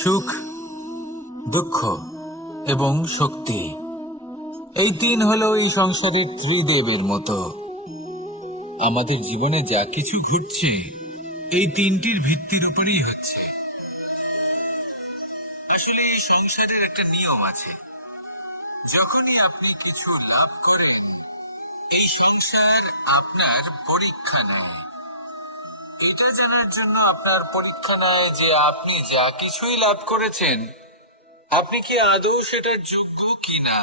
সুখ, দুঃখ এবং শক্তি, এই তিন হলো এই সংসারের ত্রিদেবের মতো। আমাদের জীবনে যা কিছু ঘটছে এই তিনটির ভিত্তির উপরেই হচ্ছে। আসলে এই সংসারের একটা নিয়ম আছে, যখনই আপনি কিছু লাভ করেন এই সংসার আপনার পরীক্ষা নেয়। এটা জানার জন্য আপনার পরীক্ষা নেয় যে আপনি যা কিছুই লাভ করেছেন আপনি কি আদৌ সেটার যোগ্য কিনা।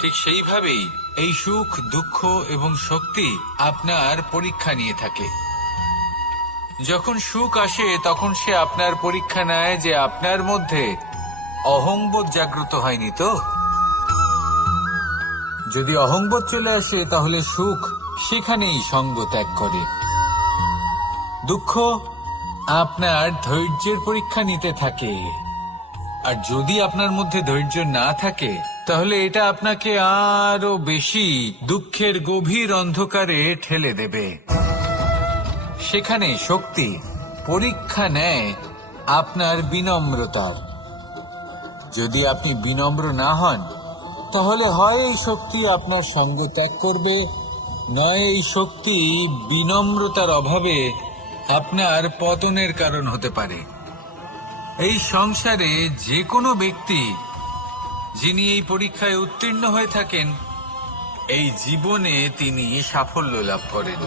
ঠিক সেইভাবেই এই সুখ, দুঃখ এবং শক্তি আপনার পরীক্ষা নিয়ে থাকে। যখন সুখ আসে তখন সে আপনার পরীক্ষা নেয় যে আপনার মধ্যে অহংবোধ জাগ্রত হয়নি তো। যদি অহংবোধ চলে আসে তাহলে সুখ সেখানেই সঙ্গ ত্যাগ করে। দুঃখ আপনার ধৈর্যের পরীক্ষা নিতে থাকে, আর যদি আপনার মধ্যে ধৈর্য না থাকে তাহলে এটা আপনাকে আরো বেশি দুঃখের গভীর অন্ধকারে ঠেলে দেবে। সেখানে শক্তি পরীক্ষা নেয় আপনার বিনম্রতার। যদি আপনি বিনম্র না হন তাহলে হয় এই শক্তি আপনার সঙ্গ ত্যাগ করবে, নয় এই শক্তি বিনম্রতার অভাবে আপনার পতনের কারণ হতে পারে। এই সংসারে যে কোনো ব্যক্তি যিনি এই পরীক্ষায় উত্তীর্ণ হয়ে থাকেন এই জীবনে তিনি সাফল্য লাভ করেন।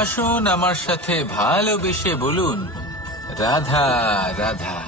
আসুন আমার সাথে ভালোবেসে বলুন, রাধা রাধা।